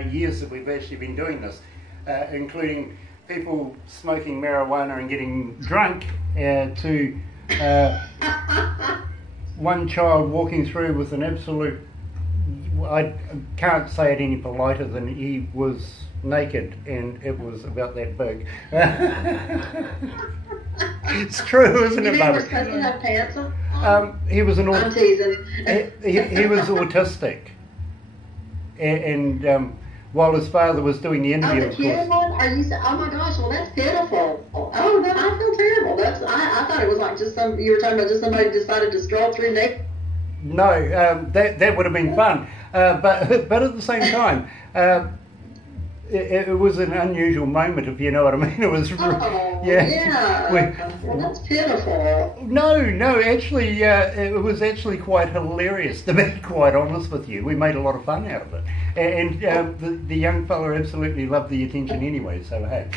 years that we've actually been doing this, including people smoking marijuana and getting drunk, to one child walking through with an absolute, I can't say it any politer than he was naked and it was about that big. It's true, isn't it, Barbara? Does he have pants on? He was I'm teasing. he was autistic, and while his father was doing the interview, the kid one? Are you? Oh my gosh! Well, that's pitiful. Oh, no, I feel terrible. I thought it was like just you were talking about just somebody decided to stroll through naked. No, that would have been fun, but at the same time, it was an unusual moment, if you know what I mean. It was, yeah. Well, that's pitiful. No, actually, it was actually quite hilarious, to be quite honest with you. We made a lot of fun out of it, and the young fella absolutely loved the attention anyway. So hey.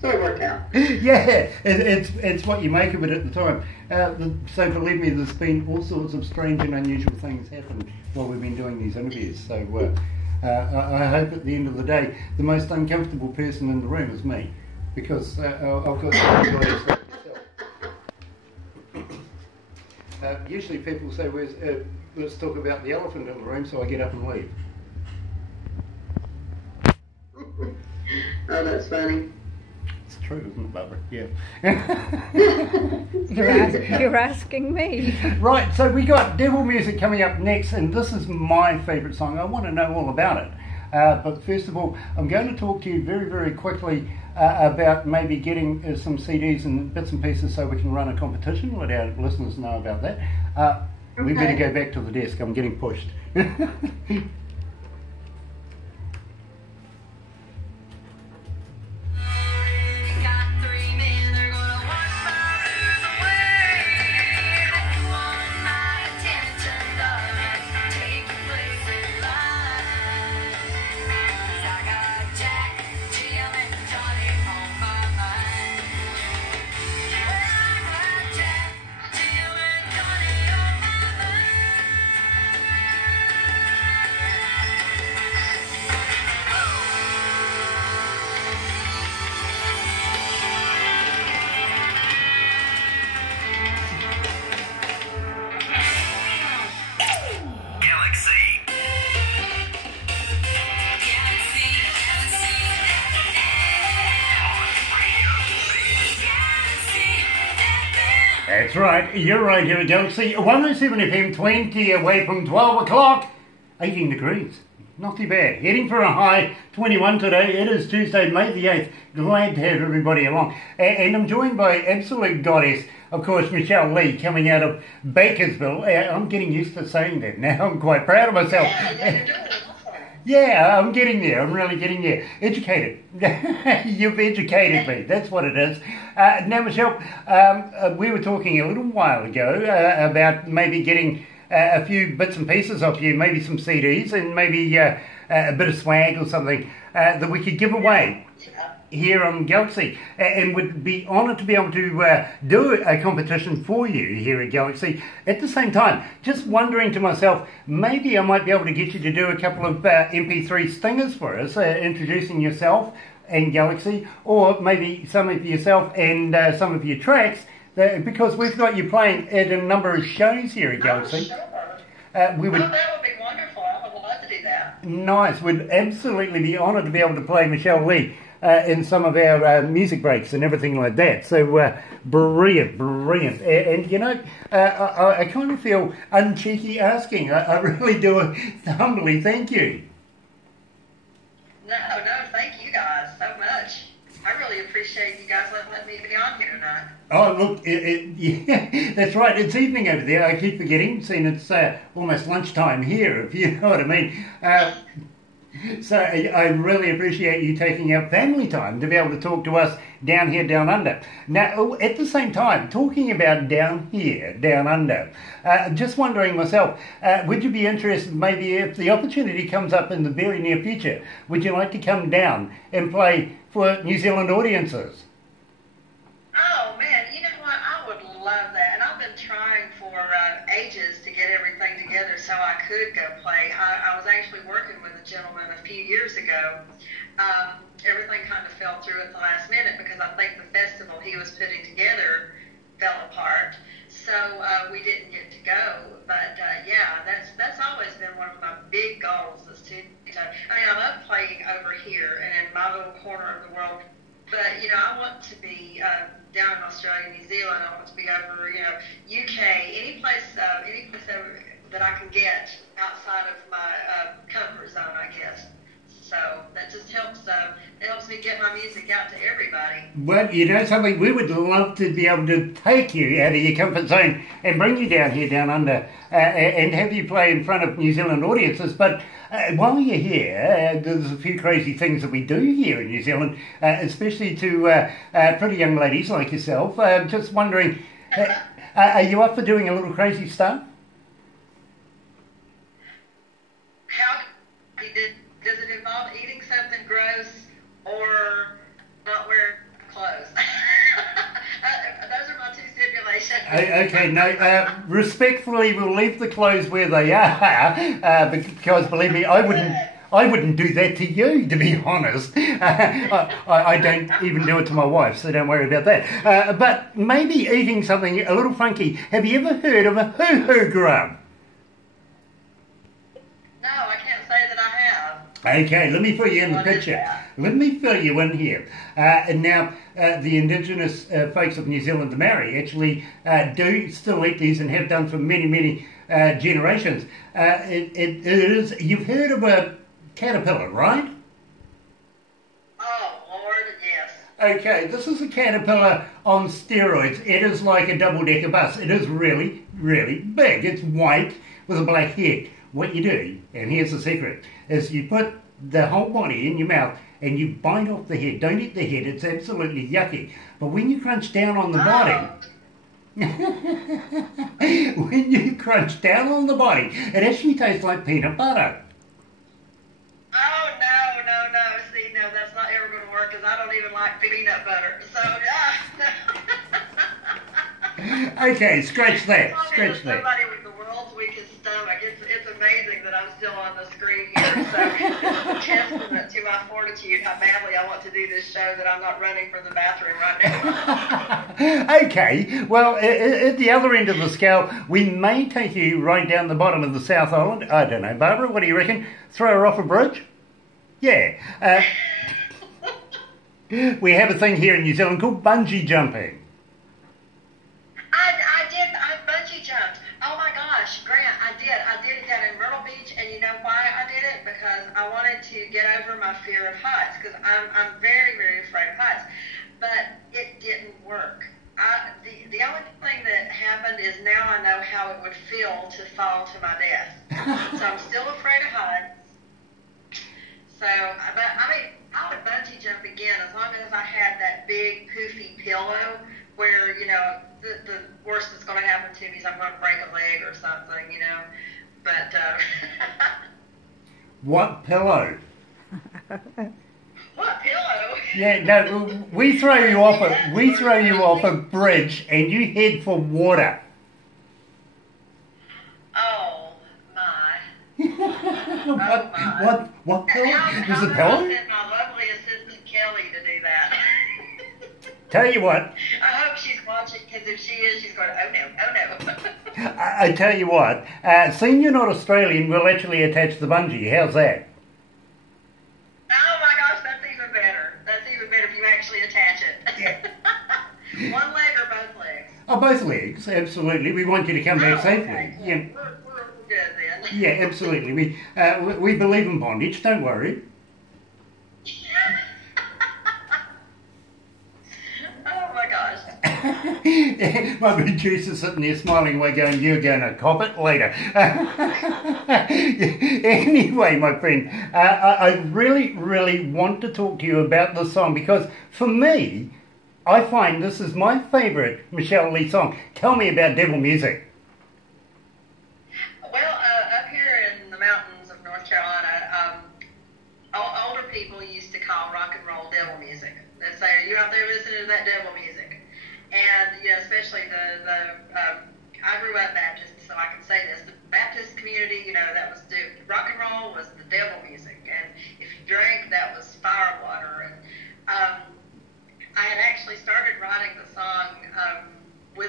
So it worked out. Yeah, it's what you make of it at the time. So believe me, there's been all sorts of strange and unusual things happen while we've been doing these interviews. So I hope at the end of the day, the most uncomfortable person in the room is me, because I've got some guys like yourself. Usually people say, let's talk about the elephant in the room, so I get up and leave. Oh, that's funny. It's true, isn't it, Barbara? Yeah. You're asking me. Right, so we got Devil Music coming up next, and this is my favourite song. I want to know all about it. But first of all, I'm going to talk to you very, very quickly about maybe getting some CDs and bits and pieces so we can run a competition. Let our listeners know about that. Okay. We better go back to the desk. I'm getting pushed. That's right, you're right here at Galaxy 107 FM, 20 away from 12 o'clock, 18 degrees, not too bad. Heading for a high 21 today. It is Tuesday, May the 8th. Glad to have everybody along. And I'm joined by absolute goddess, of course, Michelle Leigh, coming out of Bakersville. I'm getting used to saying that now. I'm quite proud of myself. Yeah, I'm getting there. I'm really getting there. Educated. You've educated me. That's what it is. Now, Michelle, we were talking a little while ago about maybe getting a few bits and pieces off you, maybe some CDs and maybe a bit of swag or something that we could give away here on Galaxy, and would be honoured to be able to do a competition for you here at Galaxy. At the same time, just wondering to myself, maybe I might be able to get you to do a couple of MP3 stingers for us, introducing yourself and Galaxy, or maybe some of yourself and some of your tracks, because we've got you playing at a number of shows here at Galaxy. Sure. That would be wonderful. I would love to do that. Nice. We'd absolutely be honoured to be able to play Michelle Leigh in some of our music breaks and everything like that. So brilliant. And you know, I kind of feel uncheeky asking. I really do humbly thank you. No, thank you guys so much. I really appreciate you guys letting me be on here tonight. Oh, look, yeah, that's right. It's evening over there. I keep forgetting, seeing it's almost lunchtime here, if you know what I mean. So I really appreciate you taking out family time to be able to talk to us down here, down under. Now, at the same time, talking about down here, down under, just wondering myself, would you be interested maybe if the opportunity comes up in the very near future, would you like to come down and play for New Zealand audiences? Oh, man, you know what? I would love that. And I've been trying for ages to get everything together so I could go play. few years ago, everything kind of fell through at the last minute because I think the festival he was putting together fell apart. So we didn't get to go. But yeah, that's always been one of my big goals is to, I mean, I love playing over here and in my little corner of the world. But, I want to be down in Australia, New Zealand. I want to be over, UK, any place over that I can get outside of my comfort zone, I guess. So that just helps me get my music out to everybody. Well, something, we would love to be able to take you out of your comfort zone and bring you down here, down under, and have you play in front of New Zealand audiences. But while you're here, there's a few crazy things that we do here in New Zealand, especially to pretty young ladies like yourself. Just wondering, are you up for doing a little crazy stuff? Does it involve eating something gross or not wearing clothes? Those are my two stipulations. Okay, no, respectfully, we'll leave the clothes where they are, because believe me, I wouldn't do that to you, to be honest. I don't even do it to my wife, so don't worry about that. But maybe eating something a little funky. Have you ever heard of a hoo-hoo grub? No, I can't say that I have. Okay, let me fill you in the picture. Let me fill you in here. And now, the indigenous folks of New Zealand, the Maori, actually do still eat these and have done for many, many generations. It is, you've heard of a caterpillar, right? Oh, Lord, yes. Okay, this is a caterpillar on steroids. It is like a double-decker bus. It is really, really big. It's white with a black head. What you do, and here's the secret, is you put the whole body in your mouth and you bite off the head. Don't eat the head, it's absolutely yucky. But when you crunch down on the body, when you crunch down on the body, it actually tastes like peanut butter. Oh, no. See, no, that's not ever going to work because I don't even like peanut butter. So, yeah. Okay, scratch that, scratch that. Somebody with the world's weakest stomach. It's amazing that I'm still on the screen here. So it's a testament to my fortitude, how badly I want to do this show that I'm not running from the bathroom right now. Okay, well, at the other end of the scale, we may take you right down the bottom of the South Island. I don't know, Barbara, what do you reckon? Throw her off a bridge? Yeah. We have a thing here in New Zealand called bungee jumping. I bungee jumped. Oh my gosh, Grant, I did it down in Myrtle Beach, and you know why I did it? Because I wanted to get over my fear of heights, because I'm very, very afraid of heights. But it didn't work. The only thing that happened is now I know how it would feel to fall to my death. So I'm still afraid of heights. So, but I mean, I would bungee jump again as long as I had that big poofy pillow where, the worst that's going to happen to me is I'm going to break a leg or something, But, What pillow? What pillow? Yeah, no, we throw you off a bridge and you head for water. Oh my. What pillow? Is it pillow? My lovely assistant Kelly to do that. Tell you what. I hope she's watching, because if she is, she's going, oh no. I tell you what, seeing you're not Australian, we'll actually attach the bungee. How's that? Oh my gosh, that's even better. That's even better if you actually attach it. Yeah. One leg or both legs? Oh, both legs, absolutely. We want you to come back safely. Okay. Yeah. We're good then. Yeah, absolutely. We believe in bondage, don't worry. My producer's sitting there smiling away going, you're going to cop it later. Anyway, my friend, I really, really want to talk to you about this song because for me, I find this is my favourite Michelle Leigh song. Tell me about devil music. Well, up here in the mountains of North Carolina, older people used to call rock and roll devil music. They'd say, are you out there listening to that devil music? And, especially I grew up Baptist, so I can say this, the Baptist community, that was rock and roll was the devil music. And if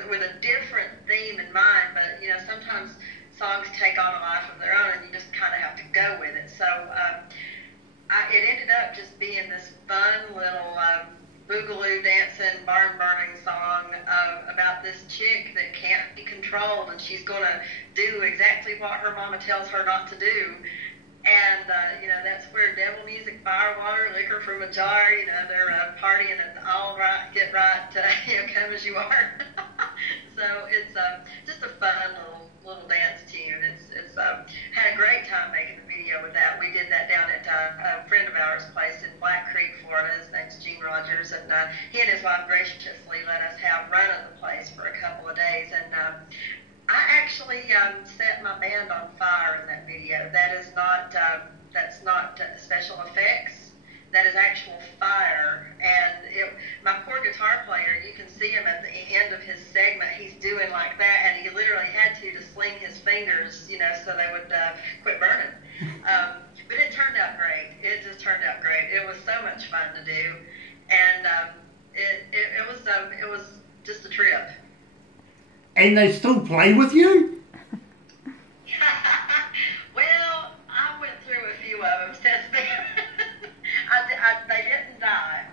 with a different theme in mind. But you know, sometimes songs take on a life of their own, and you just kind of have to go with it. So it ended up just being this fun little boogaloo dancing, barn burning song about this chick that can't be controlled, and she's going to do exactly what her mama tells her not to do. And, you know, that's where devil music, fire, water, liquor from a jar, you know, they're partying and all right, get right, you know, come as you are. So it's just a fun little dance tune. It's had a great time making the video with that. We did that down at a friend of ours' place in Black Creek, Florida. His name's Gene Rogers, and he and his wife graciously let us have run of the place for a couple of days. And I actually set my band on fire in that video. That's not special effects. That is actual fire. And my poor guitar player, you can see him at the end of his segment. He's doing like that, and he literally had to sling his fingers, you know, so they would quit burning. But it turned out great. It just turned out great. It was so much fun to do, and it was just a trip. And they still play with you? Well, I went through a few of them since then. They didn't die.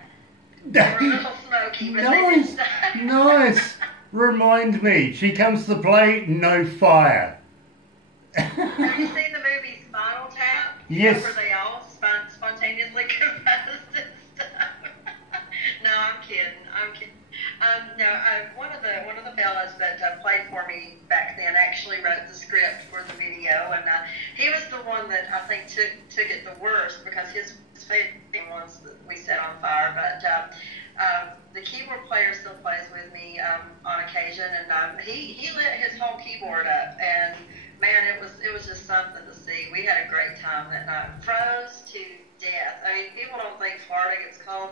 They were a little smoky, but they didn't die. Nice. Remind me, she comes to play, no fire. Have you seen the movie Spinal Tap? Yes. Where they all spontaneously composed and stuff. No, I'm kidding. One of the fellas that played for me back then actually wrote the script for the video, and he was the one that I think took it the worst, because his favorite ones that we set on fire. But the keyboard player still plays with me on occasion, and he lit his whole keyboard up, and man, it was just something to see. We had a great time that night. Froze to death. I mean, people don't think Florida gets cold.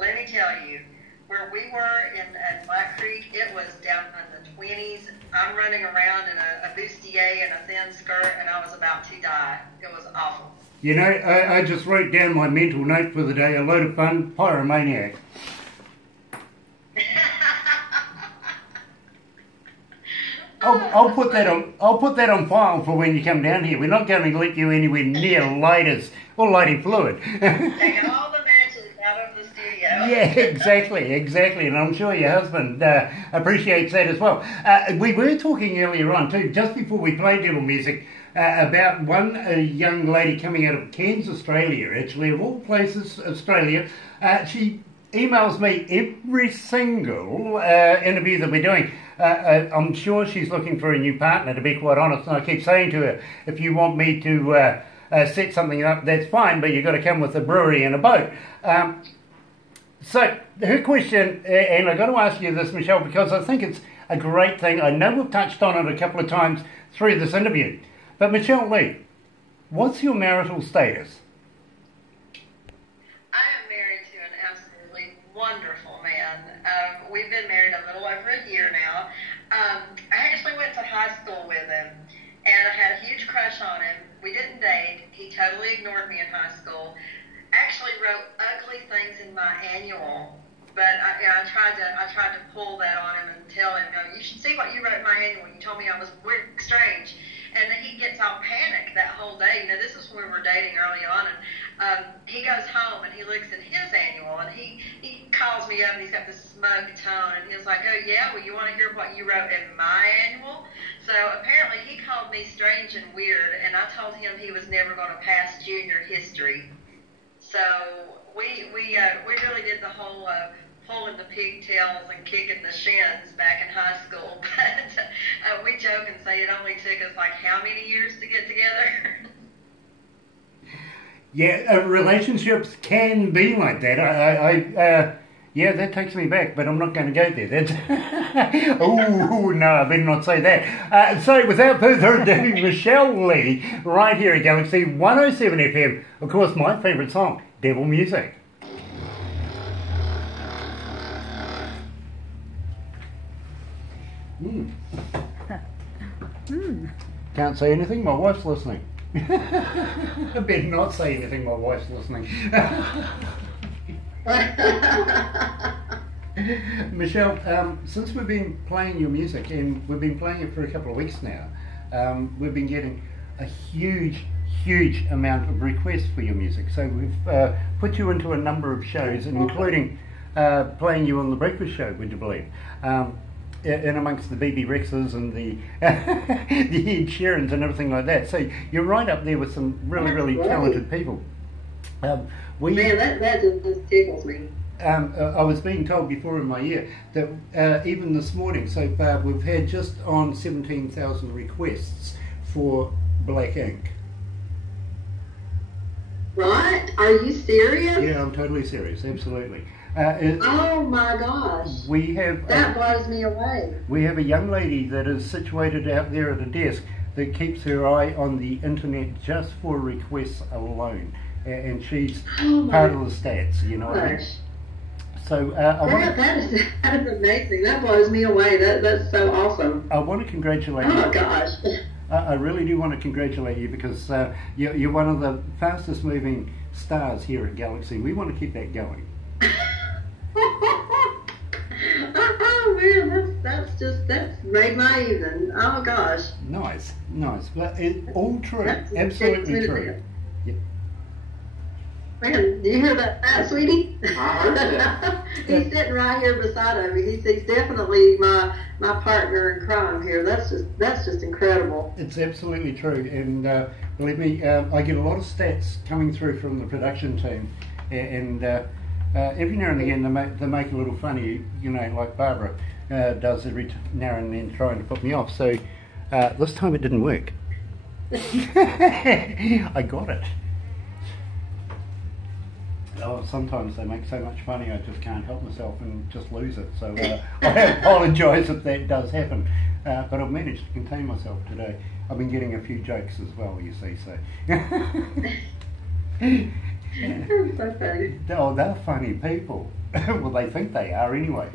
Let me tell you, where we were in Black Creek, it was down in the 20s. I'm running around in a bustier and a thin skirt, and I was about to die. It was awful. You know, I just wrote down my mental note for the day: a load of fun, pyromaniac. I'll put that on file for when you come down here. We're not going to let you anywhere near lighters or lighting fluid. Taking all the matches out of the studio. Yeah, exactly, and I'm sure your husband appreciates that as well. We were talking earlier on too, just before we played Devil Music, about one young lady coming out of Cairns, Australia. Actually, of all places, Australia. She emails me every single interview that we're doing. I'm sure she's looking for a new partner, to be quite honest, and I keep saying to her, if you want me to set something up, that's fine, but you've got to come with a brewery and a boat. So her question, and I've got to ask you this, Michelle, because I think it's a great thing. I know we've touched on it a couple of times through this interview, but Michelle Leigh, what's your marital status? Wonderful man. We've been married a little over a year now. I actually went to high school with him, and I had a huge crush on him. We didn't date. He totally ignored me in high school. Actually wrote ugly things in my annual, but I tried to pull that on him and tell him, you should see what you wrote in my annual. You told me I was weird, strange. And he gets all panicked that whole day. You know, this is when we were dating early on, and he goes home and he looks in his annual, and he calls me up, and he's got this smug tone, and he was like, oh yeah, well, you want to hear what you wrote in my annual? So apparently he called me strange and weird, and I told him he was never going to pass junior history. So we really did the whole pulling the pigtails and kicking the shins back in high school, but we joke and say it only took us like how many years to get together? Yeah, relationships can be like that. Yeah, that takes me back, but I'm not going to go there. That's oh no, I better not say that. So without further ado, Michelle Leigh, right here at Galaxy 107 FM. Of course, my favourite song, Devil Music. Can't say anything, my wife's listening. I better not say anything, my wife's listening. Michelle, since we've been playing your music, and we've been playing it for a couple of weeks now, we've been getting a huge amount of requests for your music. So we've put you into a number of shows, and including playing you on the Breakfast Show, would you believe? In amongst the BB Rexes and the the Ed Sheerans and everything like that. So you're right up there with some really talented people. Man, that just tickles me. I was being told before in my ear that even this morning so far we've had just on 17,000 requests for Black Ink. Right? Are you serious? Yeah, I'm totally serious, absolutely. Oh my gosh. That blows me away. We have a young lady that is situated out there at a desk that keeps her eye on the internet just for requests alone. And she's part of the stats, you know what I mean? So that is amazing. That blows me away. That's so awesome. I want to congratulate you. Oh gosh. I really do want to congratulate you because you're one of the fastest moving stars here at Galaxy. We want to keep that going. Oh man, that's made my evening. Oh gosh. Nice. But it's all true. Absolutely true. Yep. Man, do you hear that, sweetie? I heard that. He's sitting right here beside me. He's definitely my partner in crime here. That's just incredible. It's absolutely true, and believe me, I get a lot of stats coming through from the production team, and every now and again they make a little funny, you know, like Barbara does every now and then, trying to put me off. So this time it didn't work. I got it. Oh, sometimes they make so much funny I just can't help myself and just lose it. So I apologise if that does happen. But I've managed to contain myself today. I've been getting a few jokes as well, you see. So. So funny. Oh, they're funny people. Well, they think they are anyway.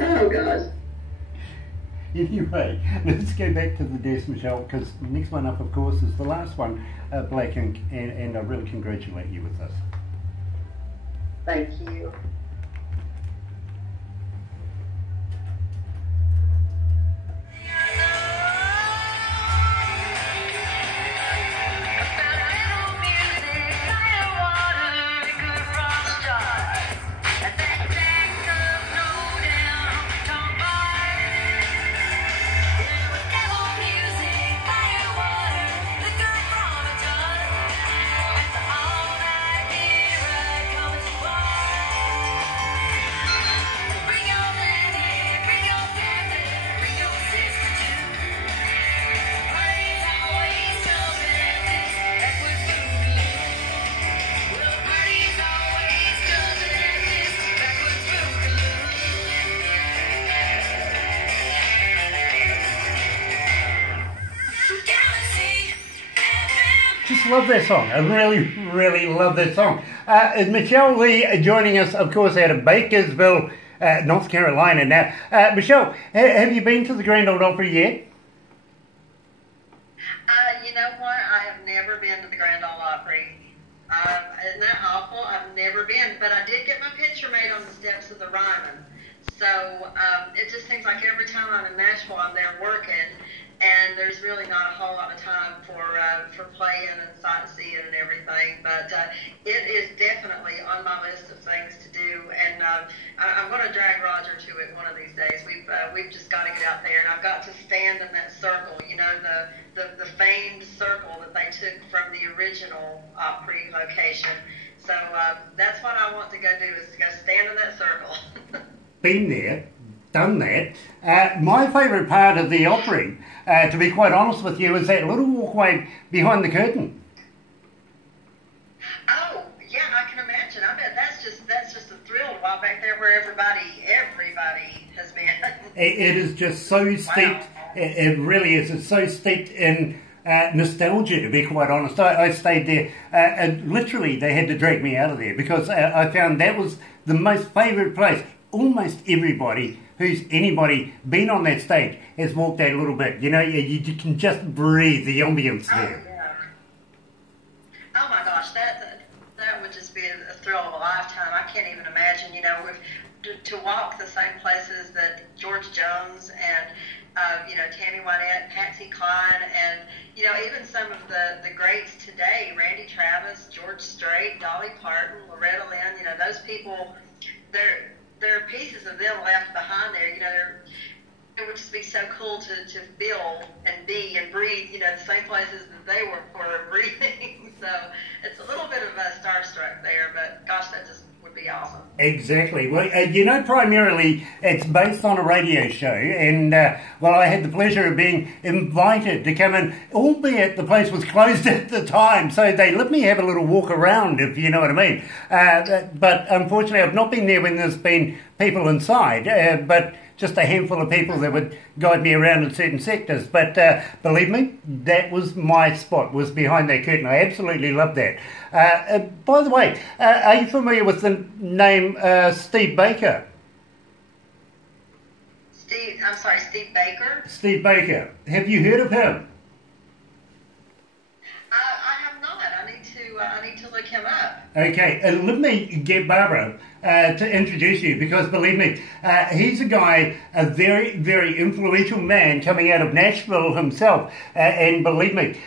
Oh gosh. Anyway, let's go back to the desk, Michelle, because the next one up, of course, is the last one, Black Ink, and I really congratulate you with this. Thank you. Love that song. I really love that song. Michelle Leigh joining us, of course, out of Bakersville, North Carolina. Now, Michelle, have you been to the Grand Ole Opry yet? You know what? I have never been to the Grand Ole Opry. Isn't that awful? I've never been, but I did get my picture made on the steps of the Ryman. So it just seems like every time I'm in Nashville, I'm there working. And there's really not a whole lot of time for playing and sightseeing and everything, but it is definitely on my list of things to do, and I'm going to drag Roger to it one of these days. We've just got to get out there, and I've got to stand in that circle, you know, the famed circle that they took from the original Opry location. So that's what I want to go do, is to go stand in that circle. Been there. Done that. My favourite part of the Opry, to be quite honest with you, is that little walkway behind the curtain. Oh, yeah, I can imagine. I bet that's just a thrill to walk back there where everybody has been. It is just so steeped. Wow. It really is. It's so steeped in nostalgia, to be quite honest. I stayed there, and literally they had to drag me out of there because I found that was the most favourite place. Almost everybody who's been on that stage has walked that little bit. You know, you can just breathe the ambience there. Oh, yeah. Oh my gosh, that would just be a thrill of a lifetime. to walk the same places that George Jones and Tammy Wynette, Patsy Cline, and even some of the greats today, Randy Travis, George Strait, Dolly Parton, Loretta Lynn. Those people, there are pieces of them left behind there. It would just be so cool to feel and be and breathe, the same places that they were breathing. So it's a little bit of a starstruck there, but gosh, that just would be awesome. Exactly. Well, primarily it's based on a radio show, and I had the pleasure of being invited to come in, albeit the place was closed at the time, so they let me have a little walk around, if you know what I mean. But unfortunately, I've not been there when there's been people inside, but just a handful of people that would guide me around in certain sectors. But believe me, that was my spot, was behind that curtain. I absolutely loved that. By the way, are you familiar with the name Steve Baker? Steve Baker? Steve Baker. Have you heard of him? I have not. I need to look him up. Okay, let me get Barbara to introduce you, because believe me, he's a guy, a very, very influential man coming out of Nashville himself, and believe me,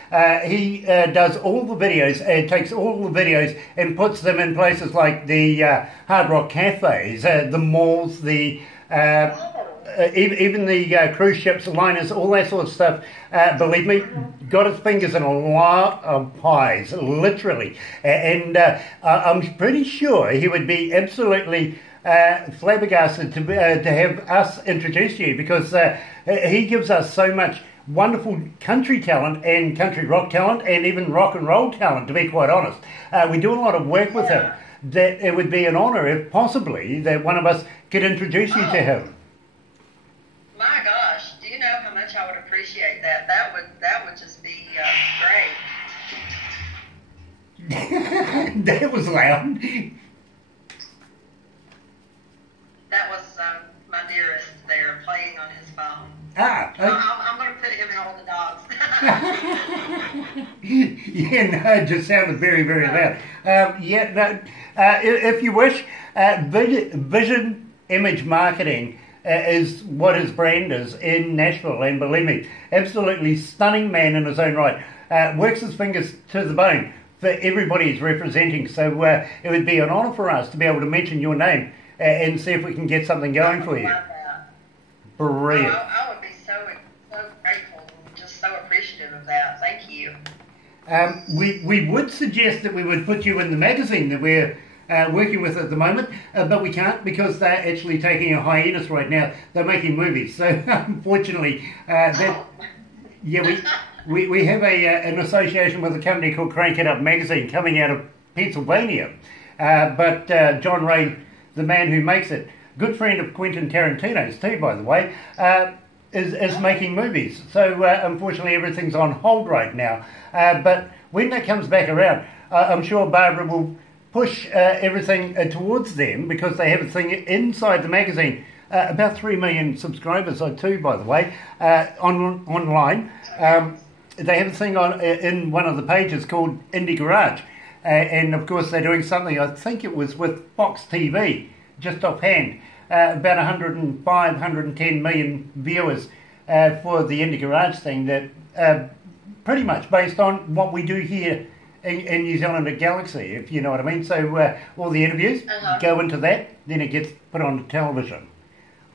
he does all the videos, takes all the videos and puts them in places like the Hard Rock cafes, the malls, the even the cruise ships, liners, all that sort of stuff. Believe me, got his fingers in a lot of pies, literally. And I'm pretty sure he would be absolutely flabbergasted to have us introduce you, because he gives us so much wonderful country talent and country rock talent and even rock and roll talent, to be quite honest. We do a lot of work with him. That it would be an honour, if possibly, that one of us could introduce you to him. My gosh, do you know how much I would appreciate that? That would just be great. That was loud. That was my dearest there, playing on his phone. I'm going to put him in all the dogs. Yeah, no, it just sounded very, very loud. If you wish, Vision Image Marketing is what his brand is in Nashville, and believe me, absolutely stunning man in his own right. Works his fingers to the bone for everybody he's representing, so it would be an honour for us to be able to mention your name and see if we can get something going for you. Love that. Brilliant. I would be so grateful and just so appreciative of that. Thank you. We would suggest that we would put you in the magazine that we're working with at the moment, but we can't, because they're actually taking a hiatus right now. They're making movies, so unfortunately, we have an association with a company called Crank It Up Magazine coming out of Pennsylvania, but John Ray, the man who makes it, good friend of Quentin Tarantino's too, by the way, is making movies. So unfortunately, everything's on hold right now. But when that comes back around, I'm sure Barbara will push everything towards them, because they have a thing inside the magazine. About 3 million subscribers too, by the way, online. They have a thing in one of the pages called Indie Garage. And of course they're doing something, I think it was with Fox TV, just offhand, about 105, 110 million viewers for the Indie Garage thing, that pretty much based on what we do here in New Zealand at Galaxy, if you know what I mean. So all the interviews go into that, then it gets put on television.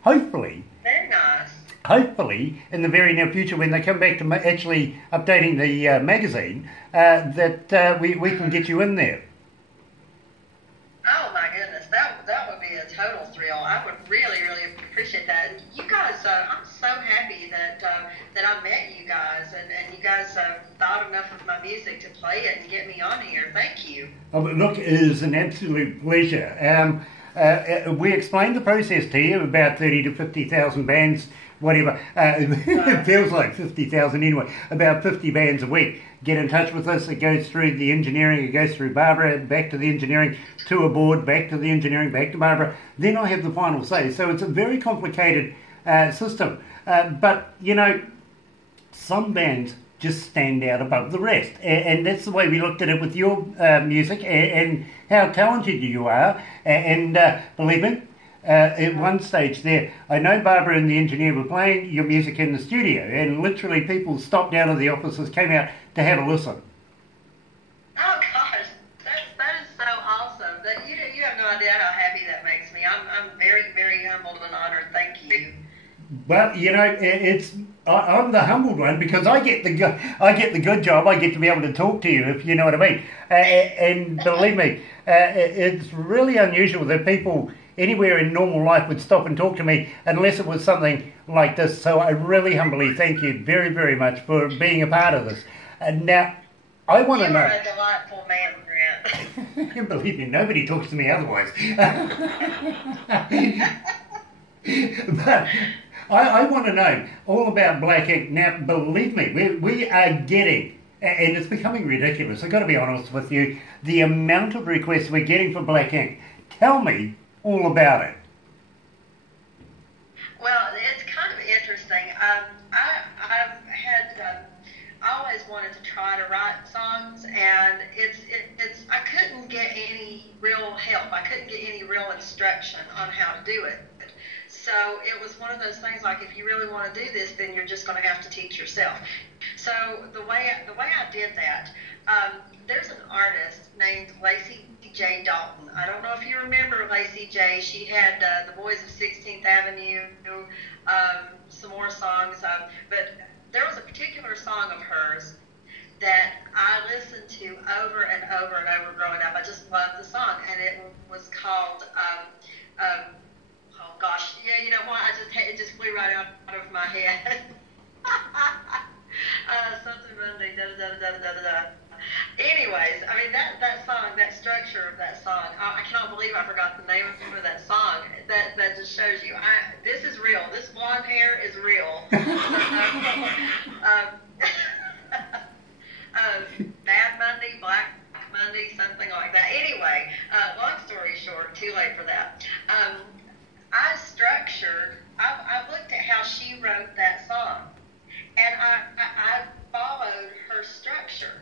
Hopefully, Very nice. Hopefully, in the very near future, when they come back to actually updating the magazine, that we can get you in there. Oh my goodness, that would be a total thrill. I would really, really appreciate that. And you guys, I'm so happy that I met you guys, and you guys thought enough of my music to play it and get me on here. Thank you. Oh, look, it is an absolute pleasure. We explained the process to you, about 30 to 50,000 bands, whatever. It feels like 50,000 anyway. About 50 bands a week get in touch with us. It goes through the engineering, it goes through Barbara, back to the engineering, to a board, back to the engineering, back to Barbara. Then I have the final say. So it's a very complicated system. But, you know, some bands just stand out above the rest. And that's the way we looked at it with your music and how talented you are. And believe me, at one stage there, I know Barbara and the engineer were playing your music in the studio, and literally people stopped out of the offices, came out to have a listen. Oh gosh, that is so awesome. That you have no idea how happy that makes me. I'm very, very humbled and honored. Thank you. Well, you know, I'm the humbled one because I get the good job. I get to be able to talk to you, if you know what I mean. And believe me, it's really unusual that people anywhere in normal life would stop and talk to me unless it was something like this. So I really humbly thank you very, very much for being a part of this. Now, I want to know. You are a delightful man, Grant. Believe me, nobody talks to me otherwise. But I want to know all about Black Ink. Now, believe me, we are getting, and it's becoming ridiculous, I've got to be honest with you, the amount of requests we're getting for Black Ink. Tell me all about it. Well, it's kind of interesting. I always wanted to try to write songs, and I couldn't get any real help. I couldn't get any real instruction on how to do it. So it was one of those things like, if you really want to do this, then you're just going to have to teach yourself. So the way I did that, there's an artist named Lacey J. Dalton. I don't know if you remember Lacey J. She had The Boys of 16th Avenue, some more songs, but there was a particular song of hers that I listened to over and over and over growing up. I just loved the song, and it was called, oh gosh, yeah, you know what? It just flew right out of my head. Something Monday, da da da da da da da. Anyways, I mean that song, that structure of that song, I cannot believe I forgot the name of that song. That just shows you, this is real. This blonde hair is real. Bad Monday, Black Monday, something like that. Anyway, long story short, too late for that. I looked at how she wrote that song, and I followed her structure,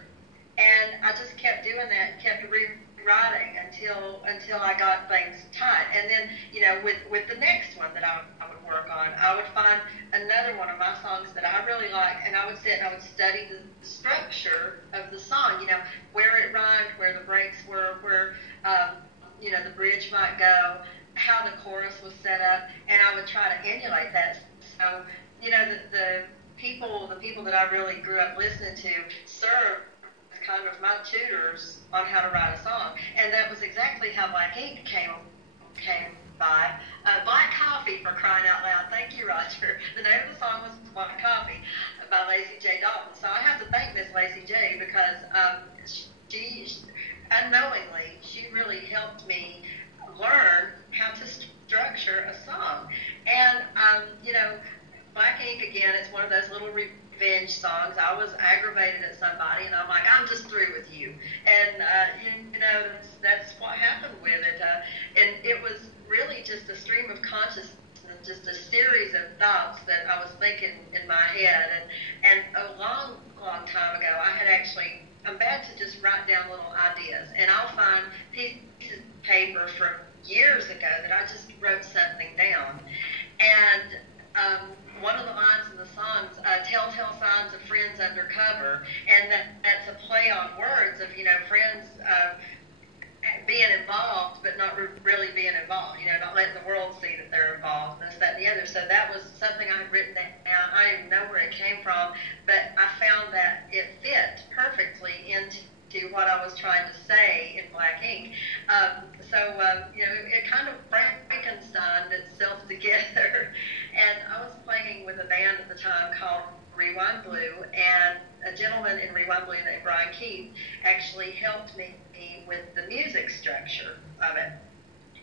and I just kept doing that, kept rewriting until I got things tight. And then, you know, with the next one that I would work on, I would find another one of my songs that I really like, and I would sit and I would study the structure of the song, you know, where it rhymed, where the breaks were, where, you know, the bridge might go, how the chorus was set up, and I would try to emulate that. So, you know, the people that I really grew up listening to served as kind of my tutors on how to write a song, and that was exactly how Black Ink came by. Black Coffee, for crying out loud. Thank you, Roger. The name of the song was Black Coffee by Lacey J. Dalton. So I have to thank Miss Lacey J. because she, unknowingly, she really helped me learn how to structure a song. And, you know, Black Ink, again, it's one of those little revenge songs. I was aggravated at somebody, and I'm like, I'm just through with you. And, you know, that's what happened with it. And it was really just a stream of consciousness, just a series of thoughts that I was thinking in my head. And a long, long time ago, I'm bad to just write down little ideas. And I'll find pieces of paper from years ago that I just wrote something down. And one of the lines in the songs, telltale signs of friends undercover, and that's a play on words of, you know, friends being involved, but not really being involved, you know, not letting the world see that they're involved, this, that, and the other. So that was something I had written down. I didn't know where it came from, but I found that it fit perfectly into what I was trying to say in Black Ink. You know, it kind of Frankensteined itself together. And I was playing with a band at the time called Rewind Blue, and a gentleman in Rewind Blue named Brian Keith actually helped me with the music structure of it.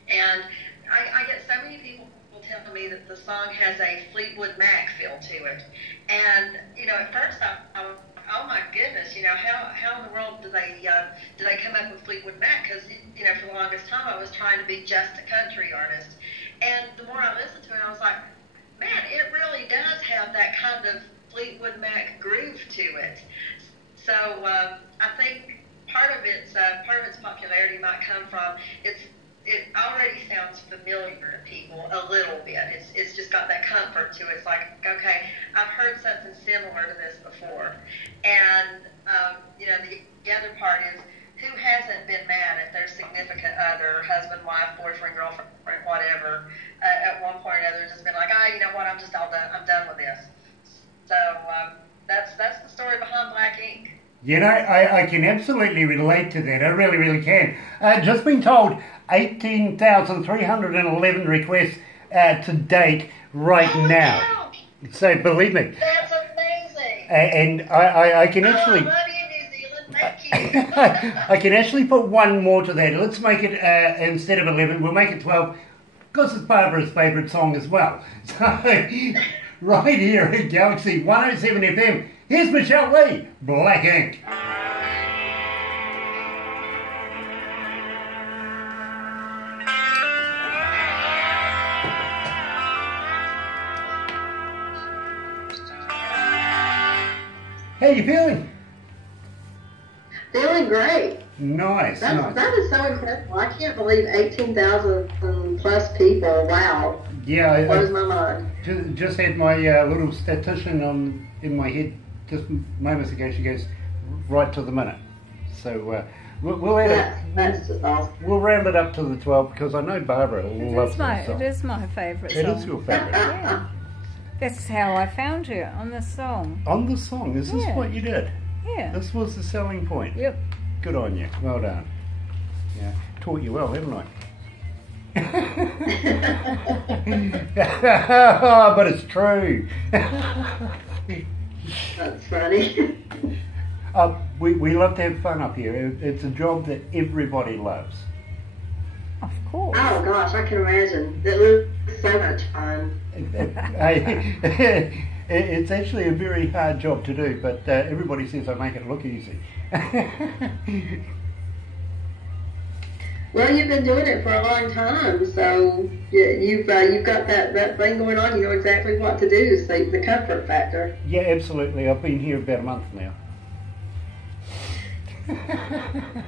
And I get so many people telling me that the song has a Fleetwood Mac feel to it. And, you know, at first I was, oh my goodness, you know, how in the world do they come up with Fleetwood Mac? Because, you know, for the longest time I was trying to be just a country artist. And the more I listened to it, I was like, man, it really does have that kind of Fleetwood Mac groove to it. So I think part of its popularity might come from it already sounds familiar to people a little bit. It's just got that comfort to it. It's like, okay, I've heard something similar to this before. And the other part is, who hasn't been mad at their significant other, husband, wife, boyfriend, girlfriend, whatever, at one point or another, just been like, you know what, I'm just all done. I'm done with this. So that's the story behind Black Ink. You know, I can absolutely relate to that. I really, really can. Just been told 18,311 requests to date right now. Wow. So believe me. That's amazing. And I can actually... I love you, New Zealand. Thank you. I can actually put one more to that. Let's make it, instead of 11, we'll make it 12, because it's Barbara's favourite song as well. So, right here at Galaxy 107 FM, here's Michelle Leigh, Black Ink. How you feeling? Feeling great. Nice, nice. That is so incredible. I can't believe 18,000 plus people. Wow. Yeah, I blows my mind. Just had my little statistician in my head just moments ago. She goes right to the minute. So we'll add it. That's just awesome. We'll round it up to the 12 because I know Barbara loves that song. It is my favourite song. It is your favourite. Yeah. That's how I found you, on the song. On the song? Is this what you did? Yeah. This was the selling point? Yep. Good on you. Well done. Yeah, taught you well, haven't I? Oh, but it's true. That's funny. We love to have fun up here. It's a job that everybody loves. Of course. Oh gosh, I can imagine. It was so much fun. It's actually a very hard job to do, but everybody says I make it look easy. Well, you've been doing it for a long time, so you've got that thing going on. You know exactly what to do. So the comfort factor. Yeah, absolutely. I've been here about a month now.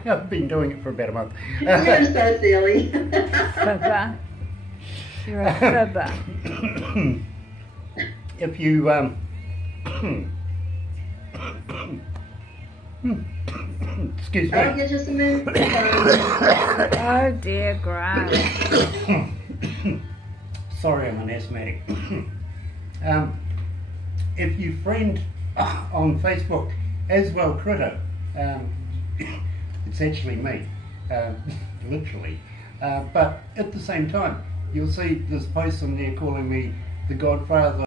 I've been doing it for about a month. You're so silly. Fibber. You're a fibber. If you excuse me. I'll get you some minutes. Oh dear, Grant. Sorry, I'm an asthmatic. If you friend on Facebook as well Critter, it's actually me, literally. But at the same time, you'll see this post on there calling me the Godfather